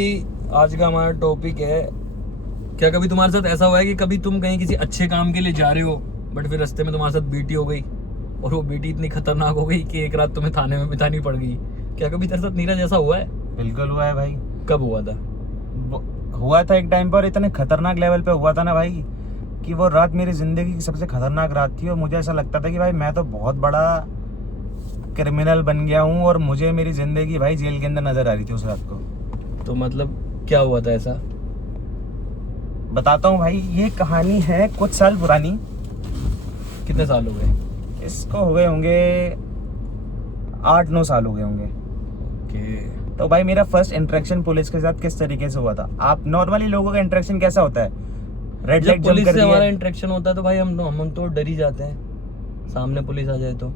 आज का हमारा टॉपिक है, क्या कभी तुम्हारे साथ ऐसा हुआ है कि कभी तुम कहीं किसी अच्छे काम के लिए जा रहे हो बट फिर रास्ते में तुम्हारे साथ बीटी हो गई और वो बीटी इतनी खतरनाक हो गई कि एक रात तुम्हें थाने में बितानी पड़ गई। क्या कभी तेरे साथ नीरज ऐसा हुआ है? बिल्कुल हुआ है भाई। कब हुआ था? हुआ था एक टाइम पर, इतने खतरनाक लेवल पे हुआ था ना भाई कि वो रात मेरी जिंदगी की सबसे खतरनाक रात थी। और मुझे ऐसा लगता था कि भाई मैं तो बहुत बड़ा क्रिमिनल बन गया हूँ और मुझे मेरी जिंदगी भाई जेल के अंदर नजर आ रही थी उस रात को। तो मतलब क्या हुआ था ऐसा? बताता हूँ भाई, ये कहानी है कुछ साल पुरानी। कितने साल हो गए? इसको हो गए होंगे 8-9 साल हो गए होंगे। ओके। तो भाई मेरा फर्स्ट इंटरेक्शन पुलिस के साथ किस तरीके से हुआ था? आप नॉर्मली लोगों का इंटरेक्शन कैसा होता है? रेड लाइट जब जंप पुलिस कर से हमारा दिया। इंटरेक्शन होता है तो भाई हम तो डर ही जाते हैं, सामने पुलिस आ जाए तो।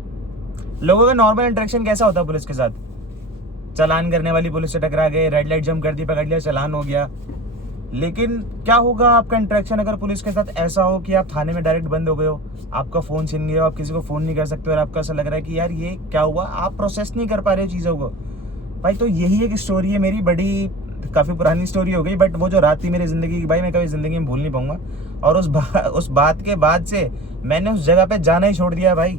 लोगों का नॉर्मल इंटरेक्शन कैसा होता है पुलिस के साथ? चालान करने वाली पुलिस से टकरा गए, रेड लाइट जंप कर दी, पकड़ लिया, चालान हो गया। लेकिन क्या होगा आपका इंटरेक्शन अगर पुलिस के साथ ऐसा हो कि आप थाने में डायरेक्ट बंद हो गए हो, आपका फोन छीन गया हो, आप किसी को फोन नहीं कर सकते और आपको ऐसा लग रहा है कि यार ये क्या हुआ, आप प्रोसेस नहीं कर पा रहे हो चीज़ों को। भाई तो यही एक स्टोरी है मेरी, बड़ी काफ़ी पुरानी स्टोरी हो गई, बट वो जो रात थी मेरी ज़िंदगी की भाई मैं कभी ज़िंदगी में भूल नहीं पाऊंगा। और उस बात के बाद से मैंने उस जगह पे जाना ही छोड़ दिया भाई।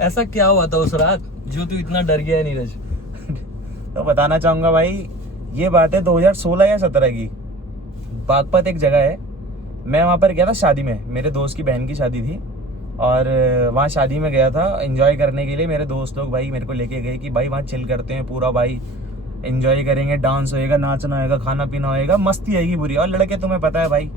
ऐसा क्या हुआ था उस रात जो तू इतना डर गया है नीरज? तो बताना चाहूँगा भाई, ये बात है 2016 या 17 की। बागपत एक जगह है, मैं वहाँ पर गया था शादी में, मेरे दोस्त की बहन की शादी थी और वहाँ शादी में गया था एंजॉय करने के लिए। मेरे दोस्त लोग भाई मेरे को लेके गए कि भाई वहाँ चिल करते हैं पूरा, भाई एंजॉय करेंगे, डांस होएगा, नाचना होएगा, खाना पीना होएगा, मस्ती आएगी पूरी। और लड़के तुम्हें पता है भाई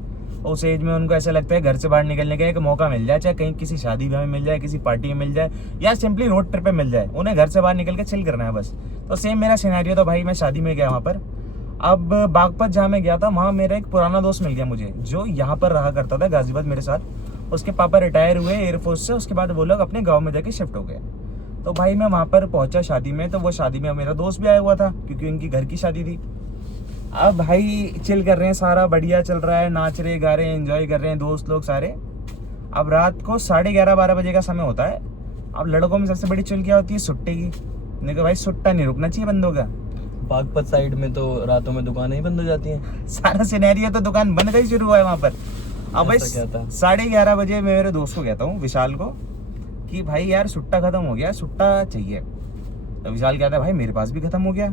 उस एज में उनको ऐसा लगता है घर से बाहर निकलने का एक मौका मिल जाए, चाहे कहीं किसी शादी ब्याह में मिल जाए, किसी पार्टी में मिल जाए या सिंपली रोड ट्रिप पे मिल जाए, उन्हें घर से बाहर निकल के चिल करना है बस। तो सेम मेरा सिनेरियो था भाई, मैं शादी में गया वहाँ पर। अब बागपत जहाँ मैं गया था वहाँ मेरा एक पुराना दोस्त मिल गया मुझे जो यहाँ पर रहा करता था गाजियाबाद मेरे साथ। उसके पापा रिटायर हुए एयरफोर्स से, उसके बाद वो लोग अपने गाँव में जाके शिफ्ट हो गए। तो भाई मैं वहाँ पर पहुँचा शादी में, तो वो शादी में मेरा दोस्त भी आया हुआ था क्योंकि उनकी घर की शादी थी। अब भाई चिल कर रहे हैं, सारा बढ़िया चल रहा है, नाच रहे गा रहे हैं, एंजॉय कर रहे हैं दोस्त लोग सारे। अब रात को 11:30-12 बजे का समय होता है। अब लड़कों में सबसे बड़ी चुल क्या होती है? सुट्टे की। मैंने कहा भाई सुट्टा नहीं रुकना चाहिए बंदों का। बागपत साइड में तो रातों में दुकानें ही बंद हो जाती हैं। सारा सिनेरियो तो दुकान बंद का ही शुरू हुआ है वहाँ पर। अब भाई ऐसा क्या था? 11:30 बजे मैं मेरे दोस्त को कहता हूँ विशाल को कि भाई यार सुट्टा खत्म हो गया, सुट्टा चाहिए। तो विशाल कहता है भाई मेरे पास भी खत्म हो गया।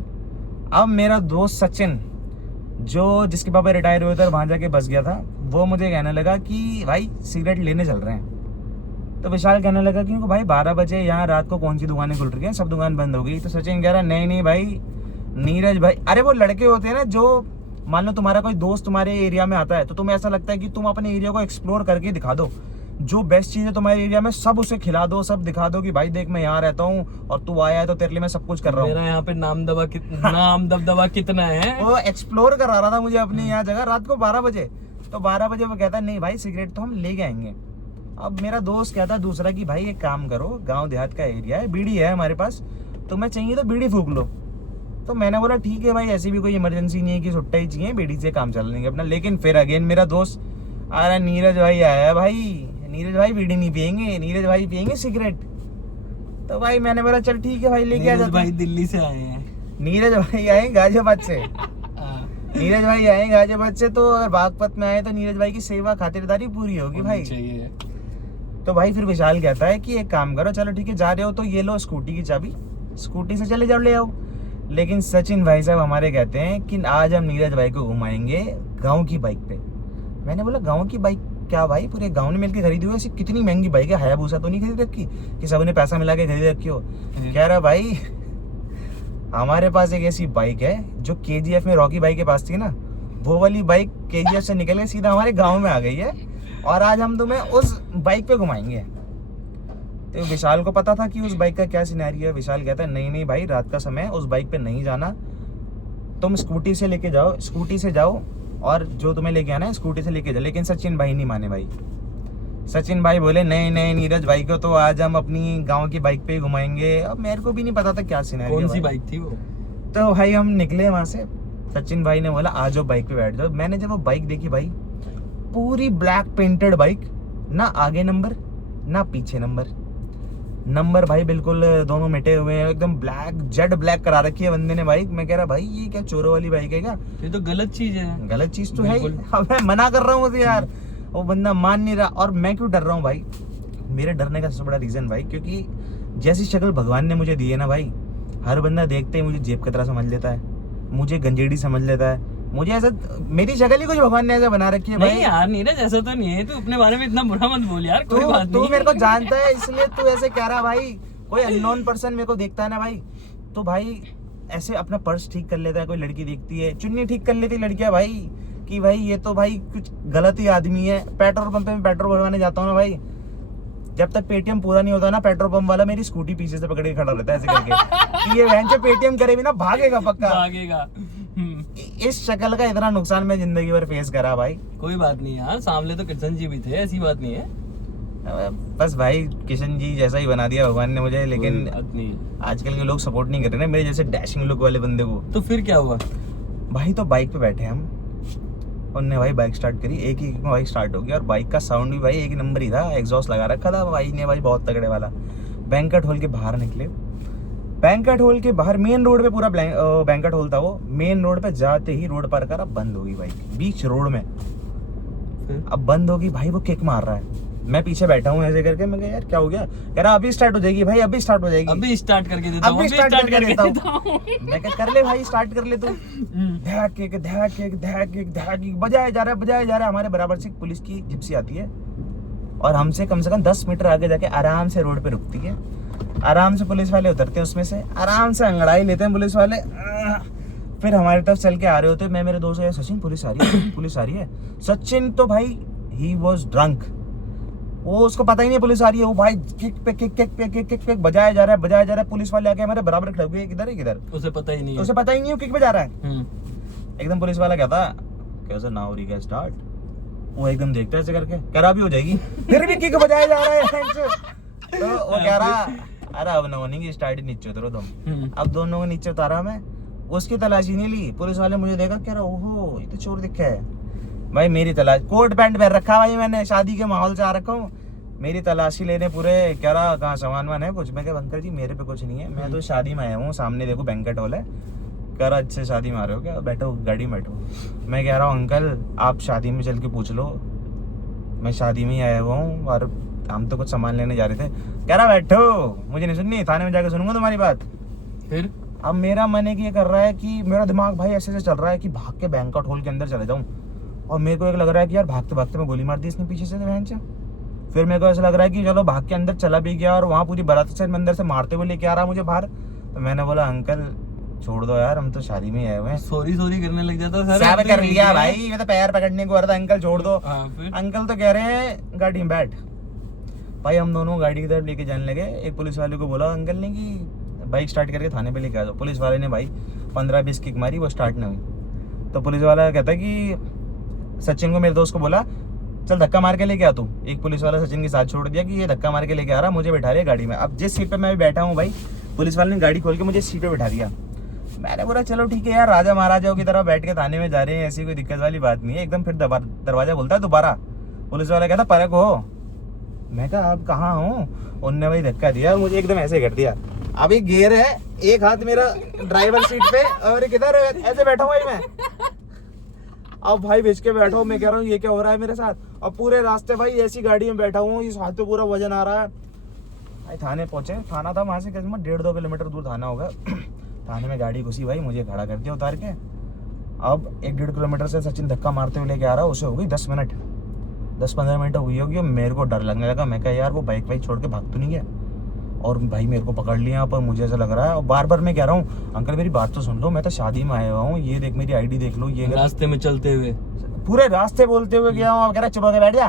अब मेरा दोस्त सचिन जो जिसके पापा रिटायर हुए थे और वहाँ जाके बस गया था, वो मुझे कहने लगा कि भाई सिगरेट लेने चल रहे हैं। तो विशाल कहने लगा कि भाई 12 बजे यहाँ रात को कौन सी दुकानें खुल रही हैं, सब दुकान बंद हो गई। तो सचिन कह रहा नहीं नहीं भाई, नीरज भाई, अरे वो लड़के होते हैं ना जो मान लो तुम्हारा कोई दोस्त तुम्हारे एरिया में आता है तो तुम्हें ऐसा लगता है कि तुम अपने एरिया को एक्सप्लोर करके दिखा दो, जो बेस्ट चीज़ है तुम्हारे एरिया में सब उसे खिला दो, सब दिखा दो कि भाई देख मैं यहाँ रहता हूँ और तू आया है तो तेरे लिए मैं सब कुछ कर रहा हूँ। मेरा यहाँ पे नाम दबदबा कितना है। वो एक्सप्लोर करा रहा था मुझे अपनी यहाँ जगह रात को 12 बजे। तो 12 बजे वो कहता नहीं भाई सिगरेट तो हम लेके आएंगे। अब मेरा दोस्त कहता है दूसरा कि भाई एक काम करो, गांव देहात का एरिया है, बीड़ी है हमारे पास, तुम्हें चाहिए तो बीड़ी फूक लो। तो मैंने बोला ठीक है भाई, ऐसी भी कोई इमरजेंसी नहीं है कि सुट्टा ही चाहिए, बीड़ी से काम चल लेंगे अपना। लेकिन फिर अगेन मेरा दोस्त अरे नीरज भाई आया भाई, नीरज भाई बीड़ी नहीं पियेंगे, नीरज भाई पियेंगे सिगरेट। तो भाई मैंने बोला चल ठीक है भाई लेके आ जाते। भाई दिल्ली से आए हैं। नीरज भाई आए गाजियाबाद से। नीरज भाई आए गाजियाबाद से, तो अगर बागपत में आए तो नीरज भाई की सेवा खातिरदारी पूरी होगी भाई। चाहिए। तो भाई फिर विशाल कहता है कि एक काम करो, चलो ठीक है जा रहे हो तो ये लो स्कूटी की चाबी, स्कूटी से चले जाओ ले आओ। लेकिन सचिन भाई साहब हमारे कहते हैं कि आज हम नीरज भाई को घुमाएंगे गाँव की बाइक पे। मैंने बोला गाँव की बाइक क्या भाई, पूरे गाँव ने मिलकर खरीदी हुई? ऐसी कितनी महंगी बाइक है, हायाबुसा तो नहीं खरीद रखी कि सबने पैसा मिला के खरीद रखी हो? कह रहा भाई हमारे पास एक ऐसी बाइक है जो KGF में रॉकी भाई के पास थी ना, वो वाली बाइक KGF से निकल के सीधा हमारे गांव में आ गई है और आज हम तुम्हें उस बाइक पे घुमाएंगे। तो विशाल को पता था कि उस बाइक का क्या सिनेरियो है। विशाल कहता है नहीं नहीं भाई रात का समय उस बाइक पे नहीं जाना, तुम स्कूटी से लेके जाओ, स्कूटी से जाओ और जो तुम्हें लेके आना है स्कूटी से लेके जाओ। लेकिन सचिन भाई नहीं माने भाई। सचिन भाई बोले नहीं नहीं नीरज भाई को तो आज हम अपनी गांव की बाइक पे ही घुमाएंगे। अब मेरे को भी नहीं पता था क्या सिनेरियो। कौन सी बाइक थी वो? तो भाई हम निकले वहां से, सचिन भाई ने बोला आ जाओ बाइक पे बैठ जाओ। मैंने जब वो बाइक देखी भाई, पूरी ब्लैक पेंटेड बाइक, ना आगे नंबर ना पीछे नंबर, नंबर भाई बिल्कुल दोनों मिटे हुए हैं, एकदम ब्लैक, जेड ब्लैक करा रखी है बंदे ने बाइक। मैं कह रहा भाई ये क्या चोरों वाली बाइक है क्या? ये तो गलत चीज है। गलत चीज तो है ही। बिल्कुल। अब मैं मना कर रहा हूँ उसे यार, वो बंदा मान नहीं रहा। और मैं क्यों डर रहा हूँ भाई? मेरे डरने का सबसे बड़ा रीजन भाई, क्योंकि जैसी शक्ल भगवान ने मुझे दी है ना भाई, हर बंदा देखते ही मुझे जेब कतरा समझ लेता है, मुझे गंजेड़ी समझ लेता है, मुझे ऐसा, मेरी शक्ल ही कुछ भगवान ने ऐसा बना रखी है भाई। नहीं यार नीरज ऐसा तो नहीं है, तू अपने बारे में इतना बुरा मत बोल यार, कोई बात तू नहीं। मेरे को जानता है इसलिए तू ऐसे कह रहा भाई। कोई अननोन पर्सन मेरे को देखता है ना भाई, तो भाई ऐसे अपना पर्स ठीक कर लेता है, कोई लड़की देखती है, चुन्नी ठीक कर लेती लड़कियां भाई, कि भाई ये तो भाई कुछ गलत ही आदमी है। पेट्रोल पंप पे मैं पेट्रोल भरवाने जाता हूँ ना भाई, जब तक पेटीएम पूरा नहीं होता ना, पेट्रोल पंप वाला मेरी स्कूटी पीछे से पकड़ के खड़ा रहता है ऐसे करके कि ये वैन से पेटीएम करे भी ना भागेगा पक्का। भागेगा। इस शक्ल का इतना नुकसान मैं जिंदगी भर फेस करा भाई। कोई बात नहीं यार, सामने तो कृष्ण जी भी थे, ऐसी बात नहीं है। बस भाई किशन जी जैसा ही बना दिया भगवान ने मुझे, लेकिन कोई बात नहीं। आजकल के लोग सपोर्ट नहीं कर रहे ना मेरे जैसे डैशिंग लुक वाले बंदे को। तो फिर क्या हुआ? भाई तो बाइक पे बैठे हम, उनने भाई बाइक स्टार्ट करी, एक ही में बाइक स्टार्ट हो गई, और बाइक का साउंड भी भाई एक नंबर ही था, एग्जॉस्ट लगा रखा था भाई ने भाई बहुत तगड़े वाला। बैंक्वेट हॉल के बाहर निकले, बैंक्वेट हॉल के बाहर मेन रोड पे पूरा बैंक्वेट हॉल था वो, मेन रोड पे जाते ही रोड पार करा, बंद होगी बाइक बीच रोड में। फिर? अब बंद होगी भाई, वो किक मार रहा है, मैं पीछे बैठा हूँ ऐसे करके। मैं कहा यार क्या हो गया? कह रहा अभी स्टार्ट हो जाएगी भाई, अभी स्टार्ट हो जाएगी, अभी स्टार्ट करके देता हूँ, अभी स्टार्ट करके देता देता हूँ। हूँ। मैं क्या कर ले भाई, स्टार्ट कर ले तू। धैक किक धैक किक धैक किक धैक किक बजाया जा रहा है, बजाया जा रहा है। हमारे बराबर से पुलिस की जिप्सी आती है और हमसे कम से कम 10 मीटर आगे जाके आराम से रोड पे रुकती है। आराम से पुलिस वाले उतरते हैं उसमें से, आराम से अंगड़ाई लेते हैं पुलिस वाले, फिर हमारी तरफ चल के आ रहे होते। मैं मेरे दोस्त को, सचिन पुलिस आ रही है, पुलिस आ रही है। सचिन तो भाई ही वॉज ड्रंक, वो उसको पता ही नहीं पुलिस आ रही है, वो भाई किक पे किक किक पे किक किक पे बजाया जा रहा है, बजाया जा रहा है। पुलिस वाले आके हमारे बराबर खड़े हुए, किधर है किधर, उसे पता ही नहीं है। उसे पता ही नहीं है किक पे जा रहा है। हम्म। एकदम पुलिस वाला कहता कैसा नाउ री स्टार्ट, वो एकदम देखता है ऐसे करके, कह रहा भी हो जाएगी, फिर भी किक बजाया जा रहा है। तो वो कह रहा अरे अब ना बनेगी, स्टार्ट नीचे उतरो तुम। अब दोनों को नीचे उतारा मैं, उसकी तलाशी नहीं ली। पुलिस वाले मुझे देखा, कह रहा ओहो ये तो चोर दिखा है भाई। मेरी तलाश, कोट पैंट पहन रखा भाई मैंने, शादी के माहौल से आ रखा हूँ, मेरी तलाशी लेने पूरे। कह रहा कहाँ सामान वान है कुछ? मैं कहा अंकल जी मेरे पे कुछ नहीं है, मैं तो शादी में आया हूँ, सामने देखो बैंक्वेट हॉल है। कह रहा अच्छे शादी में आ रहे हो क्या? बैठो गाड़ी में बैठो। मैं कह रहा हूँ अंकल आप शादी में चल के पूछ लो, मैं शादी में ही आया हुआ हूँ और हम तो कुछ सामान लेने जा रहे थे। कह रहा बैठो, मुझे नहीं सुननी, थाने में जाकर सुनूंगा तुम्हारी बात। फिर अब मेरा मन एक ये कर रहा है कि मेरा दिमाग भाई ऐसे ऐसे चल रहा है कि भाग के बैंक्वेट हॉल के अंदर चले जाऊं, और मेरे को एक लग रहा है कि यार भागते भागते मैं गोली मार दी इसने पीछे से बहन से। फिर मेरे को ऐसा लग रहा है कि चलो भाग के अंदर चला भी गया और वहाँ पूरी बारात से अंदर से मारते हुए लेके आ रहा मुझे बाहर। तो मैंने बोला अंकल छोड़ दो यार, हम तो शादी में आए हुए हैं। सॉरी सॉरी करने लग जाता सर, सब कर लिया भाई, मैं तो पैर पकड़ने को आ रहा था, अंकल छोड़ दो। हाँ, फिर? अंकल तो कह रहे हैं गाड़ी में बैठ। भाई हम दोनों गाड़ी की तरफ लेके जाने लगे। एक पुलिस वाले को बोला अंकल ने कि बाइक स्टार्ट करके थाने पे लेके आ जाओ। पुलिस वाले ने भाई 15-20 किक मारी, वो स्टार्ट नहीं हुई। तो पुलिस वाला कहता है कि सचिन को, मेरे दोस्त को बोला चल धक्का मार के लेके आ तू। एक पुलिस वाला सचिन के साथ छोड़ दिया कि ये धक्का मार के लेके आ रहा, मुझे बैठा लिया गाड़ी में। अब जिस सीट पे मैं भी बैठा हूँ भाई, पुलिस वाले ने गाड़ी खोल के मुझे सीट पे बैठा दिया। मैंने बोला चलो ठीक है यार, राजा महाराजाओं की तरह बैठ के थाने में जा रहे हैं, ऐसी कोई दिक्कत वाली बात नहीं है एकदम। फिर दरवाजा बोलता है दोबारा, पुलिस वाला कहता परख हो। मैं कहा आप कहाँ हूँ? उनने भाई धक्का दिया, मुझे एकदम ऐसे कर दिया। अभी गियर है, एक हाथ मेरा ड्राइवर सीट पे और एक इधर ऐसे बैठा हुआ मैं। अब भाई भेज के बैठा हूँ, मैं कह रहा हूँ ये क्या हो रहा है मेरे साथ। अब पूरे रास्ते भाई ऐसी गाड़ी में बैठा हूँ, इस हाथ पे पूरा वजन आ रहा है भाई। थाने पहुंचे, थाना था वहां से 1.5-2 किलोमीटर दूर थाना होगा। थाने में गाड़ी घुसी भाई, मुझे खड़ा कर दिया उतार के। अब 1-1.5 किलोमीटर से सचिन धक्का मारते हुए लेके आ रहा, उसे हो गई 10 मिनट, 10-15 मिनट हुई होगी। मेरे को डर लगने लगा, मैं कहा यार वो बाइक वाइक छोड़ के भाग तो नहीं गया। और भाई मेरे को पकड़ लिया पर मुझे ऐसा लग रहा है। और बार बार मैं कह रहा हूँ अंकल मेरी बात तो सुन लो, मैं तो शादी में आया हुआ हूँ, ये देख मेरी आईडी देख लो। ये रास्ते में चलते हुए पूरे रास्ते बोलते हुए गया हूँ। कह रहा चुप होके बैठ जा।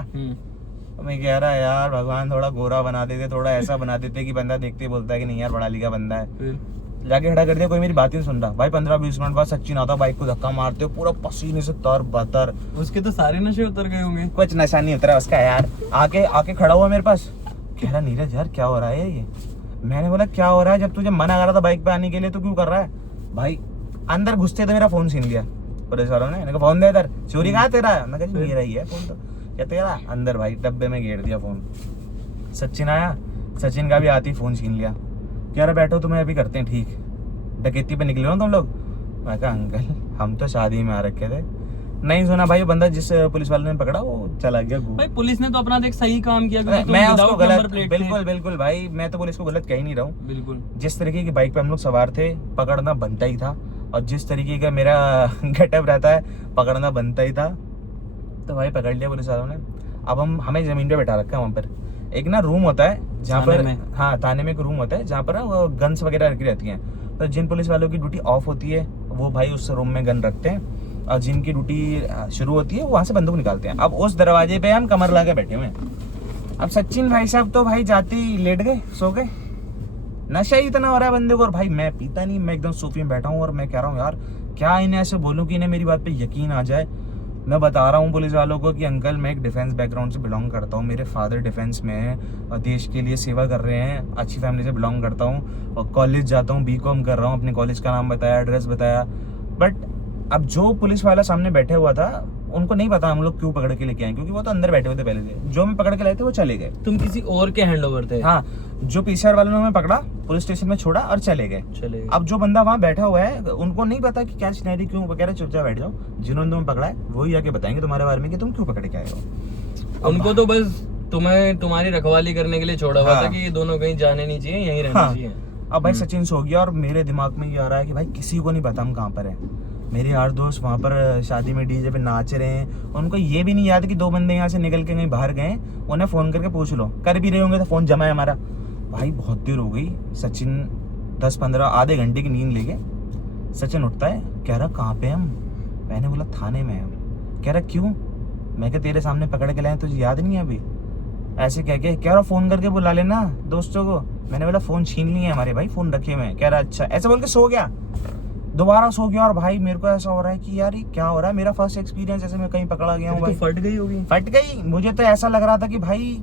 मैं कह रहा यार भगवान थोड़ा गोरा बना देते, थोड़ा ऐसा बना देते कि बंदा देखते ही बोलता है कि नहीं यार पढ़ा लिखा बंदा है। जाके खड़ा कर दिया, कोई मेरी बात ही नहीं सुन रहा भाई। 15-20 मिनट बाद सचिन आता, बाइक को धक्का मारते हो, पूरा पसीने से तर बतर। उसके तो सारे नशे उतर गए होंगे। कुछ नशा नहीं उतरा उसका यार। आके खड़ा हुआ मेरे पास, कह रहा नीरज यार क्या हो रहा है ये? मैंने बोला क्या हो रहा है, जब तुझे मना कर रहा था बाइक पे आने के लिए तो क्यों कर रहा है? भाई अंदर घुसते तो मेरा फोन छीन लिया पुलिस वालों ने। कहा फोन दे इधर, चोरी कहाँ तेरा है? मैं कहा मेरा ही है फोन। तो क्या तेरा? अंदर भाई डब्बे में घेर दिया फोन। सचिन आया, सचिन का भी आती फोन छीन लिया, कह रहा बैठो तुम्हें अभी करते हैं ठीक, डकैती पे निकले हो तुम लोग। मैं कहा अंकल हम तो शादी में आ रखे थे। नहीं सुना भाई, बंदा जिस पुलिस वाले ने पकड़ा वो चला गया घूम। भाई पुलिस ने तो अपना देख सही काम किया, क्योंकि तुम मैं उसको without number गलत, plate थे। बिल्कुल बिल्कुल भाई, मैं तो पुलिस को गलत कह ही नहीं रहा हूँ। बिल्कुल जिस तरीके की बाइक पे हम लोग सवार थे पकड़ना बनता ही था, और जिस तरीके का मेरा गेटअप रहता है पकड़ना बनता ही था। तो भाई पकड़ लिया पुलिस वालों ने। अब हमें जमीन पे बैठा रखा है। वहाँ पर एक ना रूम होता है जहाँ पर, हाँ थाने में एक रूम होता है जहाँ पर वो गन्स वगैरह रखी रहती हैं। तो जिन पुलिस वालों की ड्यूटी ऑफ होती है वो भाई उस रूम में गन रखते हैं, और जिनकी ड्यूटी शुरू होती है वहाँ से बंदूक निकालते हैं। अब उस दरवाजे पे हम कमर ला के बैठे हुए हैं। अब सचिन भाई साहब तो भाई जाते ही लेट गए, सो गए। नशा ही इतना हो रहा है बंदे को, और भाई मैं पीता नहीं, मैं एकदम सोफे में बैठा हूँ और मैं कह रहा हूँ यार क्या इन्हें ऐसे बोलूँ कि इन्हें मेरी बात पे यकीन आ जाए। मैं बता रहा हूँ पुलिस वालों को कि अंकल मैं एक डिफेंस बैकग्राउंड से बिलोंग करता हूँ, मेरे फादर डिफेंस में हैं और देश के लिए सेवा कर रहे हैं, अच्छी फैमिली से बिलोंग करता हूँ और कॉलेज जाता हूँ, बीकॉम कर रहा हूँ। अपने कॉलेज का नाम बताया, एड्रेस बताया। बट अब जो पुलिस वाला सामने बैठे हुआ था उनको नहीं पता हम लोग क्यों पकड़ के लेके आए, क्योंकि वो तो अंदर बैठे हुए थे पहले से। जो मैं पकड़ के लाए थे वो चले गए। तुम किसी और के हैंडओवर थे? हाँ, जो पीसीआर वालों ने हमें पकड़ा, पुलिस स्टेशन में छोड़ा और चले गए। अब जो बंदा वहाँ बैठा हुआ है उनको नहीं पता कि क्या सिनेरी क्यों वगैरह, चुपचाप बैठ जाओ। जिन्होंने तुम्हें पकड़ा है वही आके बताएंगे तुम्हारे बारे में कि तुम क्यों पकड़ के आए हो। उनको तो बस तुम्हें तुम्हारी रखवाली करने के लिए छोड़ा हुआ हाँ। था कि ये दोनों कहीं जाने नहीं चाहिए, यहीं रहना हाँ। चाहिए। अब भाई सचिन सो गया और मेरे दिमाग में ये आ रहा है कि भाई किसी को नहीं पता हम कहाँ पर हैं। मेरे यार दोस्त वहाँ पर शादी में डीजे पे नाच रहे हैं, उनको ये भी नहीं याद कि दो बंदे यहाँ से निकल के कहीं बाहर गए। उन्हें फ़ोन करके पूछ लो, कर भी रहे होंगे तो फ़ोन जमा है हमारा। भाई बहुत देर हो गई। सचिन 10-15 आधे घंटे की नींद लेके सचिन उठता है, कह रहा कहाँ पे हम? मैंने बोला थाने में हम। कह रहा क्यों? मैं क्या तेरे सामने पकड़ के लाए, तुझे याद नहीं है अभी? ऐसे कह के कह रहा फ़ोन करके बुला लेना दोस्तों को। मैंने बोला फ़ोन छीन लिए हमारे भाई, फ़ोन रखे हुए हैं। कह रहा अच्छा। ऐसा बोल के सो गया, दोबारा सो गया। और भाई मेरे को ऐसा हो रहा है कि यार ये क्या हो रहा है, मेरा फर्स्ट एक्सपीरियंस जैसे मैं कहीं पकड़ा गया हूँ भाई। तो फट गई होगी। फट गई। मुझे तो ऐसा लग रहा था कि भाई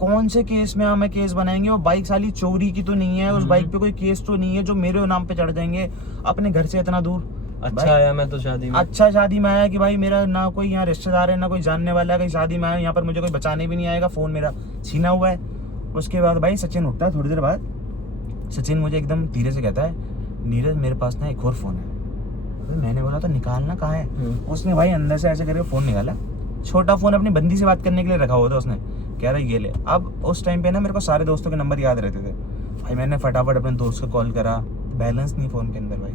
कौन से केस में हमें केस बनाएंगे। वो बाइक साली चोरी की तो नहीं है, उस बाइक पे कोई केस तो नहीं है जो मेरे नाम पे चढ़ जाएंगे अपने घर से इतना दूर। अच्छा आया मैं तो शादी में। अच्छा शादी में आया कि भाई मेरा ना कोई यहाँ रिश्तेदार है ना कोई जानने वाला है, कहीं शादी में आया यहाँ पर मुझे कोई बचाने भी नहीं आएगा। फोन मेरा छीना हुआ है। उसके बाद भाई सचिन उठता है थोड़ी देर बाद। सचिन मुझे एकदम धीरे से कहता है, नीरज मेरे पास ना एक और फोन है। मैंने बोला तो निकालना कहाँ है? उसने भाई अंदर से ऐसे करके फोन निकाला, छोटा फोन अपनी बंदी से बात करने के लिए रखा हुआ था उसने। कह रहा ये ले। अब उस टाइम पे ना मेरे को सारे दोस्तों के नंबर याद रहते थे। भाई मैंने फटाफट अपने दोस्त को कॉल करा, बैलेंस नहीं फ़ोन के अंदर भाई।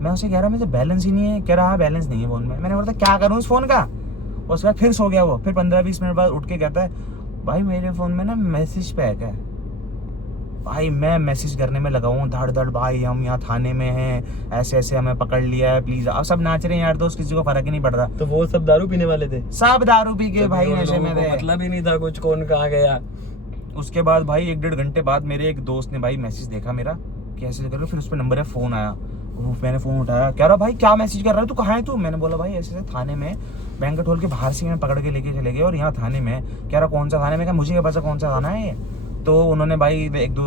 मैं उसे कह रहा मुझे बैलेंस ही नहीं है। कह रहा हाँ बैलेंस नहीं है फ़ोन में। मैंने बोला क्या करूँ उस फ़ोन का? उसके बाद फिर सो गया वो। फिर 15-20 मिनट बाद उठ के कहता है भाई मेरे फ़ोन में ना मैसेज पैक है। भाई मैं मैसेज करने में लगा हूँ धड़ धड़, भाई हम यहाँ थाने में हैं, ऐसे ऐसे हमें पकड़ लिया है प्लीज। अब सब नाच रहे हैं यार दोस्त, किसी को फर्क ही नहीं पड़ रहा। तो वो सब दारू पीने वाले थे? सब दारू पी के भाई नशे में थे, मतलब ही नहीं था कुछ कौन कहाँ गया। उसके बाद भाई 1-1.5 घंटे बाद मेरे एक दोस्त ने भाई मैसेज देखा मेरा कि ऐसे करो, फिर उस पर नंबर है, फ़ोन आया। वो मैंने फ़ोन उठाया, कह रहा भाई क्या मैसेज कर रहा है तू, कहाँ है तू? मैंने बोला भाई ऐसे थाने में, बैंकेट हॉल के बाहर से मैं पकड़ के लेके चले गए और यहाँ थाने में। कह रहा कौन सा थाने में? क्या मुझे क्या पता कौन सा थाना है ये? तो उन्होंने भाई 1-2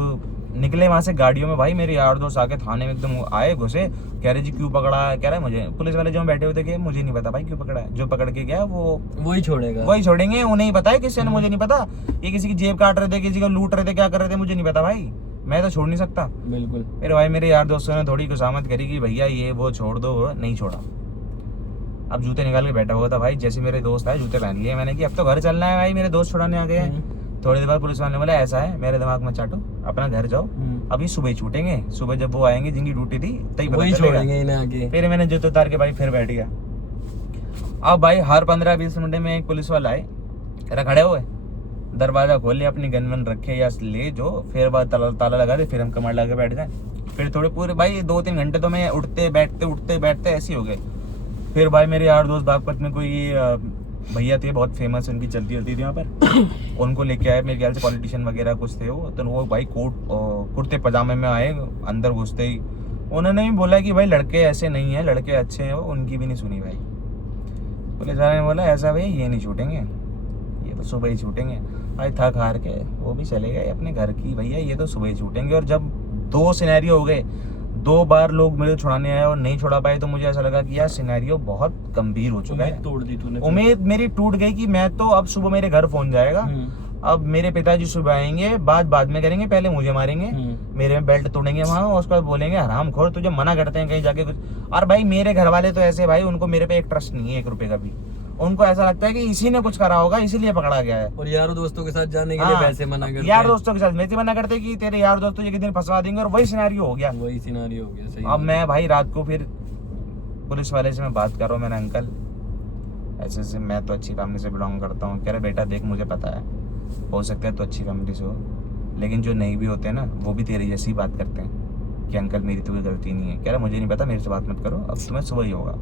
निकले वहाँ से गाड़ियों में। भाई मेरे यार दोस्त आके थाने में एकदम आए घुसे, कह रहे जी क्यों पकड़ा है? कह रहा है मुझे पुलिस वाले जो बैठे हुए थे कि मुझे नहीं पता भाई क्यों पकड़ा है, जो पकड़ के गया वो वही छोड़ेगा, वही छोड़ेंगे। उन्हें ही पता है किससे, मुझे नहीं पता। ये किसी की जेब काट रहे थे, किसी का लूट रहे थे, क्या कर रहे थे मुझे नहीं पता भाई, मैं तो छोड़ नहीं सकता। बिल्कुल। मेरे भाई मेरे यार दोस्तों ने थोड़ी खुशामद करी कि भैया ये वो छोड़ दो, वो नहीं छोड़ा। अब जूते निकाल के बैठा हुआ था भाई, जैसे मेरे दोस्त आए जूते पहन लिए। मैंने कि अब तो घर चलना है भाई, मेरे दोस्त छुड़ाने आ गए हैं। थोड़ी देर बाद पुलिस वाले ने बोला ऐसा है, मेरे दिमाग में चाटो, अपना घर जाओ, अभी सुबह ही छूटेंगे। सुबह जब वो आएंगे जिनकी ड्यूटी थी तभी वही पता चलेगा। छोड़ेंगे इन्हें आगे। फिर मैंने जूते उतार के भाई फिर बैठ गया। अब भाई हर 15-20 मिनट में एक पुलिस वाला आए, कह रहा खड़े हुए, दरवाजा खोल ले, अपनी गन वन रखे या ले जो, फिर बाद ताला लगा दे, फिर हम कमर लगा के बैठ जाए। फिर थोड़े पूरे भाई 2-3 घंटे तो मैं उठते बैठते ऐसे ही हो गए। फिर भाई मेरे यार दोस्त बागपत में कोई भैया थे बहुत फेमस, उनकी चलती रहती थी यहाँ पर। उनको लेके आए, मेरे ख्याल से पॉलिटिशियन वगैरह कुछ थे वो। तो वो भाई कुर्ते पजामे में आए, अंदर घुसते ही उन्होंने भी बोला कि भाई लड़के ऐसे नहीं है, लड़के अच्छे हैं। वो उनकी भी नहीं सुनी भाई। पुलिस वाले ने बोला ऐसा भाई ये नहीं छूटेंगे, ये तो सुबह ही छूटेंगे। भाई थक हार के वो भी चले गए अपने घर की, भैया ये तो सुबह ही छूटेंगे। और जब 2 सिनेरियो हो गए, 2 बार लोग मेरे छुड़ाने आए और नहीं छुड़ा पाए, तो मुझे ऐसा लगा कि यार सिनेरियो बहुत गंभीर हो चुका है। तोड़ दी तूने। उम्मीद मेरी टूट गई कि मैं तो अब सुबह मेरे घर फोन जाएगा अब मेरे पिताजी सुबह आएंगे, बाद में करेंगे, पहले मुझे मारेंगे, मेरे में बेल्ट तोड़ेंगे वहां, उसके बाद बोलेंगे हरामखोर तुझे मना करते हैं कहीं जाके कुछ। और भाई मेरे घर वाले तो ऐसे भाई, उनको मेरे पे एक ट्रस्ट नहीं है 1 रुपए का भी। उनको ऐसा लगता है कि इसी ने कुछ करा होगा इसीलिए पकड़ा गया है। और यारों दोस्तों के साथ जाने के लिए वैसे मना करते यार हैं। दोस्तों के साथ वैसे मना करते कि तेरे यार दोस्त तुझे किसी दिन फंसवा देंगे, और वही सिनेरियो हो गया। वही सिनेरियो हो गया। सही अब मैं भाई रात को फिर पुलिस वाले से मैं बात कर रहा हूँ, मैंने अंकल ऐसे ऐसे मैं तो अच्छी फैमिली से बिलोंग करता हूँ। कह रहे बेटा देख मुझे पता है, हो सकता है तो अच्छी फैमिली से हो, लेकिन जो नहीं भी होते हैं ना वो भी तेरे जैसी बात करते हैं कि अंकल मेरी तो कोई गलती नहीं है। कह रहा मुझे नहीं पता, मेरे से बात मत करो, अब तुम्हें सुबह ही होगा,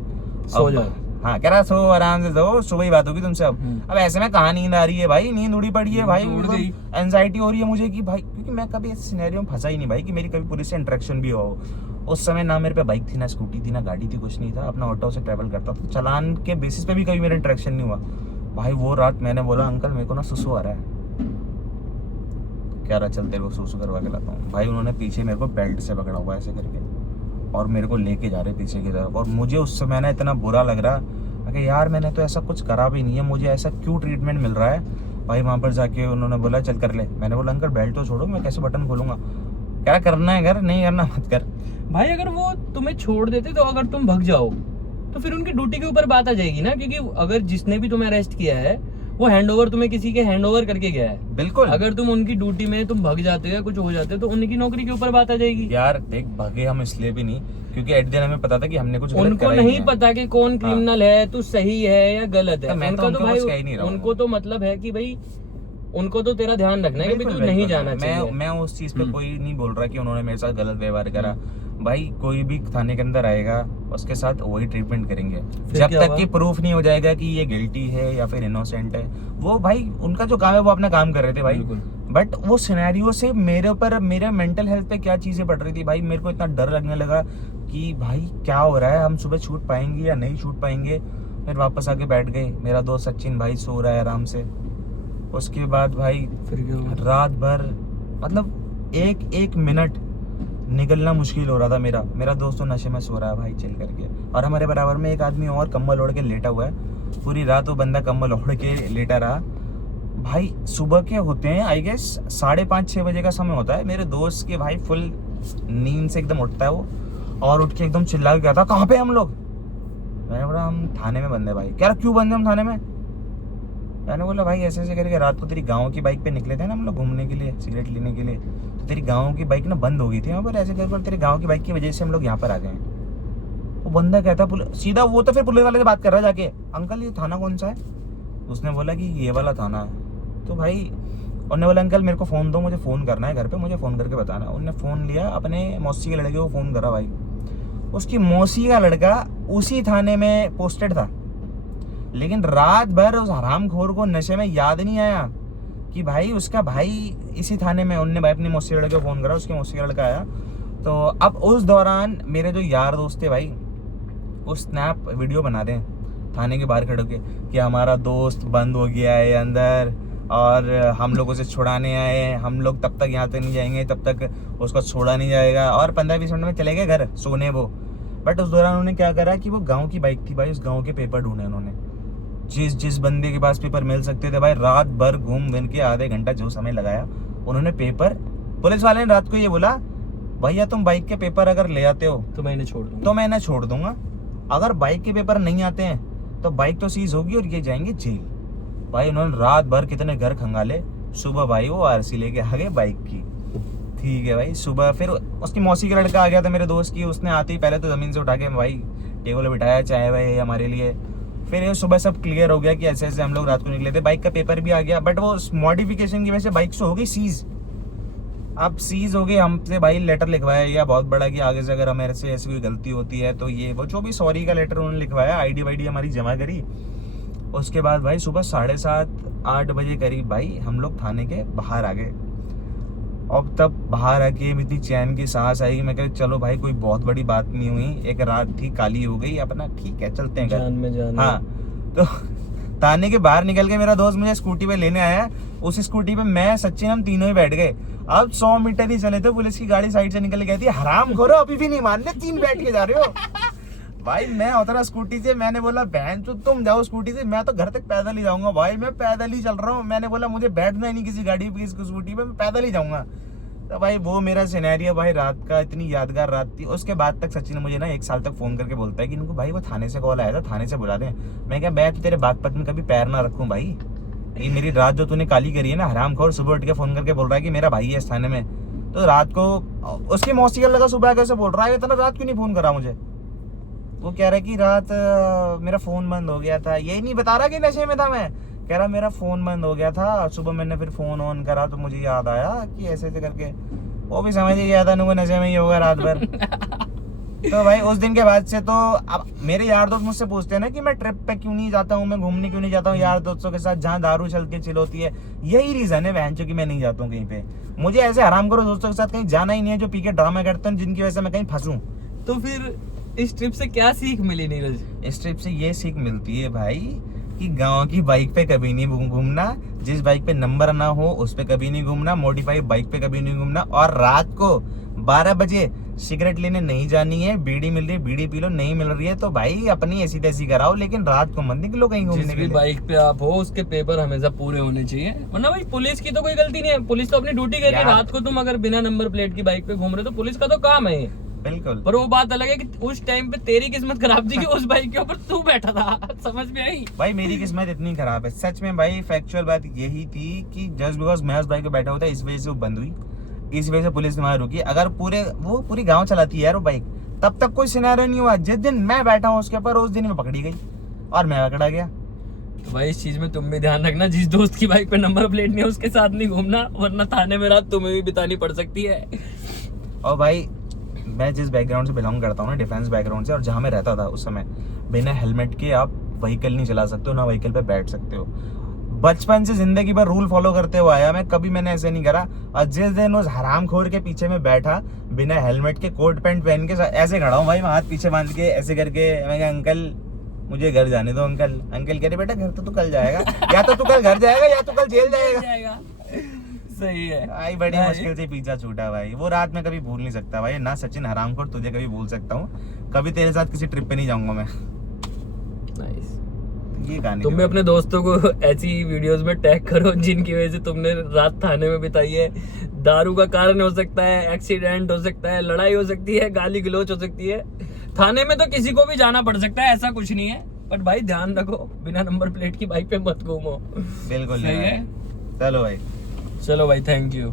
सो जाओ। हाँ कह रहा सो आराम से सो, सुबह ही बात होगी तुमसे। अब ऐसे में कहाँ नींद आ रही है भाई, नींद उड़ी पड़ी है भाई, उड़ गई। एंजाइटी हो रही है मुझे कि भाई, क्योंकि मैं कभी ऐसे सिनेरियो में फंसा ही नहीं भाई कि मेरी कभी पुलिस से इंटरेक्शन भी हो। उस समय ना मेरे पे बाइक थी, ना स्कूटी थी, ना गाड़ी थी, कुछ नहीं था, अपना ऑटो से ट्रैवल करता था, चालान के बेसिस पे भी कभी मेरा इंटरेक्शन नहीं हुआ भाई। वो रात मैंने बोला अंकल मेरे को ना सुसु आ रहा है। कह रहा चल तेरे को सुसु करवा के लाता हूँ। भाई उन्होंने पीछे मेरे को बेल्ट से पकड़ा हुआ ऐसे करके और मेरे को लेके जा रहे पीछे की तरफ, और मुझे उस समय ना इतना बुरा लग रहा कि यार मैंने तो ऐसा कुछ करा भी नहीं है, मुझे ऐसा क्यों ट्रीटमेंट मिल रहा है भाई। वहाँ पर जाके उन्होंने बोला चल कर ले, मैंने बोला अंकल बेल्ट तो छोड़ो, मैं कैसे बटन खोलूंगा। क्या करना है कर, नहीं करना मत कर। भाई अगर वो तुम्हें छोड़ देते तो अगर तुम भग जाओ तो फिर उनकी ड्यूटी के ऊपर बात आ जाएगी ना, क्योंकि अगर जिसने भी तुम्हें अरेस्ट किया है वो हैंडओवर तुम्हें किसी के हैंडओवर करके गया है। बिल्कुल, अगर तुम उनकी ड्यूटी में तुम भग जाते हो या कुछ हो जाते हो तो उनकी नौकरी के ऊपर बात आ जाएगी। यार देख भगे हम इसलिए भी नहीं क्योंकि एट दिन हमें पता था कि हमने कुछ गलत उनको करा ही नहीं पता कि कौन क्रिमिनल है, तू सही है या गलत है। तो मैं तो उनका तो उनको भाई कुछ कह ही नहीं रहा हूँ। उनको तो मतलब है कि भाई उनको तो तेरा ध्यान रखना है कि भाई तू नहीं जाना चाहिए। मैं उस चीज पे कोई नहीं बोल रहा कि उन्होंने मेरे साथ गलत व्यवहार करा। भाई कोई भी थाने के अंदर आएगा उसके साथ वही ट्रीटमेंट करेंगे जब तक कि प्रूफ नहीं हो जाएगा कि ये गिल्टी है या फिर इनोसेंट है। वो भाई उनका जो काम है वो अपना काम कर रहे थे भाई, बट वो सिनेरियो से मेरे ऊपर, मेरे मेंटल हेल्थ पे क्या चीजें पड़ रही थी भाई। मेरे को इतना डर लगने लगा कि भाई क्या हो रहा है, हम सुबह छूट पाएंगे या नहीं छूट पाएंगे। फिर वापस आके बैठ गए, मेरा दोस्त सचिन भाई सो रहा है आराम से। उसके बाद भाई फिर रात भर मतलब एक मिनट निकलना मुश्किल हो रहा था मेरा दोस्त तो नशे में सो रहा है भाई चिल करके, और हमारे बराबर में एक आदमी और कम्बल ओढ़ के लेटा हुआ है। पूरी रात वो बंदा कम्बल ओढ़ के लेटा रहा भाई। सुबह के होते हैं आई गेस 5:30-6 बजे का समय होता है। मेरे दोस्त के भाई फुल नींद से एकदम उठता है वो, और उठ के एकदम चिल्ला के गया था कहाँ पे हम लोग। मैंने बोला हम थाने में बंद है भाई। कह रहा क्यों बंद है हम थाने में। मैंने बोला भाई ऐसे ऐसे करके रात को तेरी गाँव की बाइक पे निकले थे ना हम लोग घूमने के लिए, सिगरेट लेने के लिए, तो तेरी गाँव की बाइक ना बंद हो गई थी वहाँ पर, ऐसे करके तेरे गाँव की बाइक की वजह से हम लोग यहाँ पर आ गए। वो बंदा कहता सीधा, वो तो फिर पुलिस वाले से बात कर रहा है जाके, अंकल ये थाना कौन सा है। उसने बोला कि ये वाला थाना है। तो भाई उन्होंने बोला अंकल मेरे को फ़ोन दो, मुझे फ़ोन करना है घर पे, मुझे फ़ोन करके बताना। उन्होंने फ़ोन लिया, अपने मौसी के लड़के को फ़ोन करा भाई। उसकी मौसी का लड़का उसी थाने में पोस्टेड था, लेकिन रात भर उस हरामखोर को नशे में याद नहीं आया कि भाई उसका भाई इसी थाने में। उनने भाई अपनी मौसी लड़के को फ़ोन करा, उसके मौसी का लड़का आया। तो अब उस दौरान मेरे जो यार दोस्त थे भाई वो स्नैप वीडियो बना रहे हैं थाने के बाहर खड़े होके कि हमारा दोस्त बंद हो गया है अंदर और हम लोग उसे छुड़ाने आए हैं, हम लोग तब तक यहाँ तक नहीं जाएंगे, तब तक उसको छोड़ा नहीं जाएगा, और 15-20 मिनट में चले गए घर सोने वो। बट उस दौरान उन्होंने क्या करा कि वो गांव की बाइक थी भाई, उस गांव के पेपर ढूंढे उन्होंने, जिस बंदे के पास पेपर मिल सकते थे भाई। रात भर घूम घूम के आधे घंटा जो समय लगाया उन्होंने पेपर। पुलिस वाले ने रात को ये बोला भैया तुम बाइक के पेपर अगर ले आते हो तो मैं इन्हें छोड़ दूंगा, अगर बाइक के पेपर नहीं आते हैं तो बाइक तो सीज होगी और ये जाएंगे जेल। भाई उन्होंने रात भर कितने घर खंगाले, सुबह भाई वो आरसी लेके आ गए बाइक की। ठीक है भाई, सुबह फिर उसकी मौसी का लड़का आ गया था मेरे दोस्त की, उसने आते ही पहले तो ज़मीन से उठा के भाई टेबल बिठाया, चाय वाय हमारे लिए। फिर ये सुबह सब क्लियर हो गया कि ऐसे ऐसे हम लोग रात को निकले थे, बाइक का पेपर भी आ गया। बट वो मॉडिफिकेशन की वजह से बाइक से हो गई सीज। अब सीज हो गई, हमसे भाई लेटर लिखवाया गया बहुत बड़ा कि आगे से अगर हमारे से ऐसी कोई गलती होती है तो ये वो जो भी सॉरी का लेटर उन्होंने लिखवाया, आईडी वाईडी हमारी जमा करी। उसके बाद भाई सुबह 7:30-8 बजे करीब भाई हम लोग थाने के बाहर आ गए। अब तब बाहर आके इतनी चैन की सांस आई, मैं कह चलो भाई कोई बहुत बड़ी बात नहीं हुई, एक रात थी काली हो गई अपना, ठीक है चलते हैं जान में जान। हाँ, तो थाने के बाहर निकल के मेरा दोस्त मुझे स्कूटी पे लेने आया। उस स्कूटी पे मैं सचिन हम तीनों ही बैठ गए। अब 100 मीटर ही चले थे पुलिस की गाड़ी साइड से निकल के कहती है हराम खोरो अभी भी नहीं मान ले, 3 बैठ के जा रहे हो। भाई मैं उतरा स्कूटी से, मैंने बोला बहन तो तुम जाओ स्कूटी से, मैं तो घर तक पैदल ही जाऊंगा भाई, मैं पैदल ही चल रहा हूँ। मैंने बोला मुझे बैठना ही नहीं किसी गाड़ी पे, किसी स्कूटी पे, मैं पैदल ही जाऊंगा। तो भाई वो मेरा सिनेरियो भाई रात का, इतनी यादगार रात थी। उसके बाद तक सचिन मुझे ना 1 साल तक फोन करके बोलता है कि इनको भाई वो थाने से कॉल आया था, थाने से बुला दें। मैं क्या, मैं तो तेरे बागपत में कभी पैर ना रखूं भाई, ये मेरी रात जो तूने काली करी है ना हरामखोर। सुबह उठ के फोन करके बोल रहा है कि मेरा भाई है इस थाने में, तो रात को उसकी मौसी का लगा सुबह कैसे बोल रहा है, इतना रात क्यों नहीं फोन करा मुझे। वो कह रहा है कि रात मेरा फोन बंद हो गया था, यही नहीं बता रहा कि नशे में था मैं, कह रहा मेरा फोन बंद हो गया था, सुबह मैंने फिर फोन ऑन करा तो मुझे याद आया कि ऐसे ऐसे करके। वो भी समझ ही गया था नुको नशे में ही होगा रात भर। तो भाई उस दिन के बाद से तो अब मेरे यार दोस्त मुझसे पूछते हैं ना कि मैं ट्रिप पे क्यों नहीं जाता हूँ, मैं घूमने क्यों नहीं जाता हूँ यार दोस्तों के साथ जहाँ दारू चल के चिल होती है। यही रीजन है बहन चो कि मैं नहीं जाता हूँ कहीं पे। मुझे ऐसे हराम करो दोस्तों के साथ कहीं जाना ही नहीं है जो पी के ड्रामा करते हैं, जिनकी वजह से मैं कहीं फंसूं। तो फिर इस ट्रिप से क्या सीख मिली नीरज? इस ट्रिप से ये सीख मिलती है भाई कि गांव की बाइक पे कभी नहीं घूमना, जिस बाइक पे नंबर ना हो उस पे कभी नहीं घूमना, मॉडिफाइड बाइक पे कभी नहीं घूमना, और रात को 12 बजे सिगरेट लेने नहीं जानी है। बीड़ी मिल रही है बीड़ी पी लो, नहीं मिल रही है तो भाई अपनी ऐसी तैसी कराओ, लेकिन रात को मत निकलो कहीं घूमने जिस के भी लिए। बाइक पे आप हो उसके पेपर हमेशा पूरे होने चाहिए, वरना भाई पुलिस की तो कोई गलती नहीं है, पुलिस तो अपनी ड्यूटी कर रही है। यार- रात को तुम अगर बिना नंबर प्लेट की बाइक पे घूम रहे हो तो पुलिस का तो काम है ये। बिल्कुल। पर वो बात अलग है कि उस टाइम पे तेरी किस्मत खराब थी कि उस बाइक के ऊपर तू बैठा था। समझ में आई? भाई मेरी किस्मत इतनी खराब है सच में भाई, फैक्चुअल बात यही थी कि जस्ट बिकॉज मैं उस बाइक पे बैठा हुआ था इस वजह से वो बंद हुई, इस वजह से पुलिस वहां रुकी। अगर वो पूरी गांव चलाती है यार वो बाइक, तब तक कोई सिनेरियो नहीं हुआ। जिस दिन मैं बैठा हूँ उसके ऊपर उस दिन में पकड़ी गई और मैं पकड़ा गया। तो भाई इस चीज में तुम भी ध्यान रखना, जिस दोस्त की बाइक पे नंबर प्लेट नहीं है उसके साथ नहीं घूमना, वरना थाने में रात तुम्हें भी बितानी पड़ सकती है। और भाई मैं जिस बैकग्राउंड से बिलोंग करता हूँ ना, डिफेंस बैकग्राउंड से, और जहाँ मैं रहता था उस समय बिना हेलमेट के आप व्हीकल नहीं चला सकते हो, ना व्हीकल पे बैठ सकते हो। बचपन से जिंदगी भर रूल फॉलो करते हुए आया मैं, कभी मैंने ऐसे नहीं करा। और जिस दिन उस हरामखोर के पीछे में बैठा बिना हेलमेट के कोट पैंट पहन के ऐसे खड़ा हूँ भाई, मैं हाथ पीछे बांध के ऐसे करके, मैं कहा अंकल मुझे घर जाने दो अंकल। अंकल कह रहे बेटा घर तो तू कल जाएगा, या तो तू कल घर जाएगा या तो कल जेल जाएगा। सही है भाई बड़ी मुश्किल से पीछा छूटा भाई, वो रात में कभी भूल नहीं सकता भाई। ना सचिन हरामखोर तुझे कभी भूल सकता हूँ, कभी तेरे साथ किसी ट्रिप पे नहीं जाऊंगा मैं। नाइस। ये कहानी तुम भी अपने दोस्तों को ऐसी वीडियोस में टैग करो जिनकी वजह से तुमने रात थाने में बिताई है। दारू का कारण हो सकता है, एक्सीडेंट हो सकता है, लड़ाई हो सकती है, गाली गलौच हो सकती है। थाने में तो किसी को भी जाना पड़ सकता है, ऐसा कुछ नहीं है। पर भाई ध्यान रखो, बिना नंबर प्लेट की बाइक पे मत घूमो। बिल्कुल सही है। चलो भाई, चलो भाई, थैंक यू।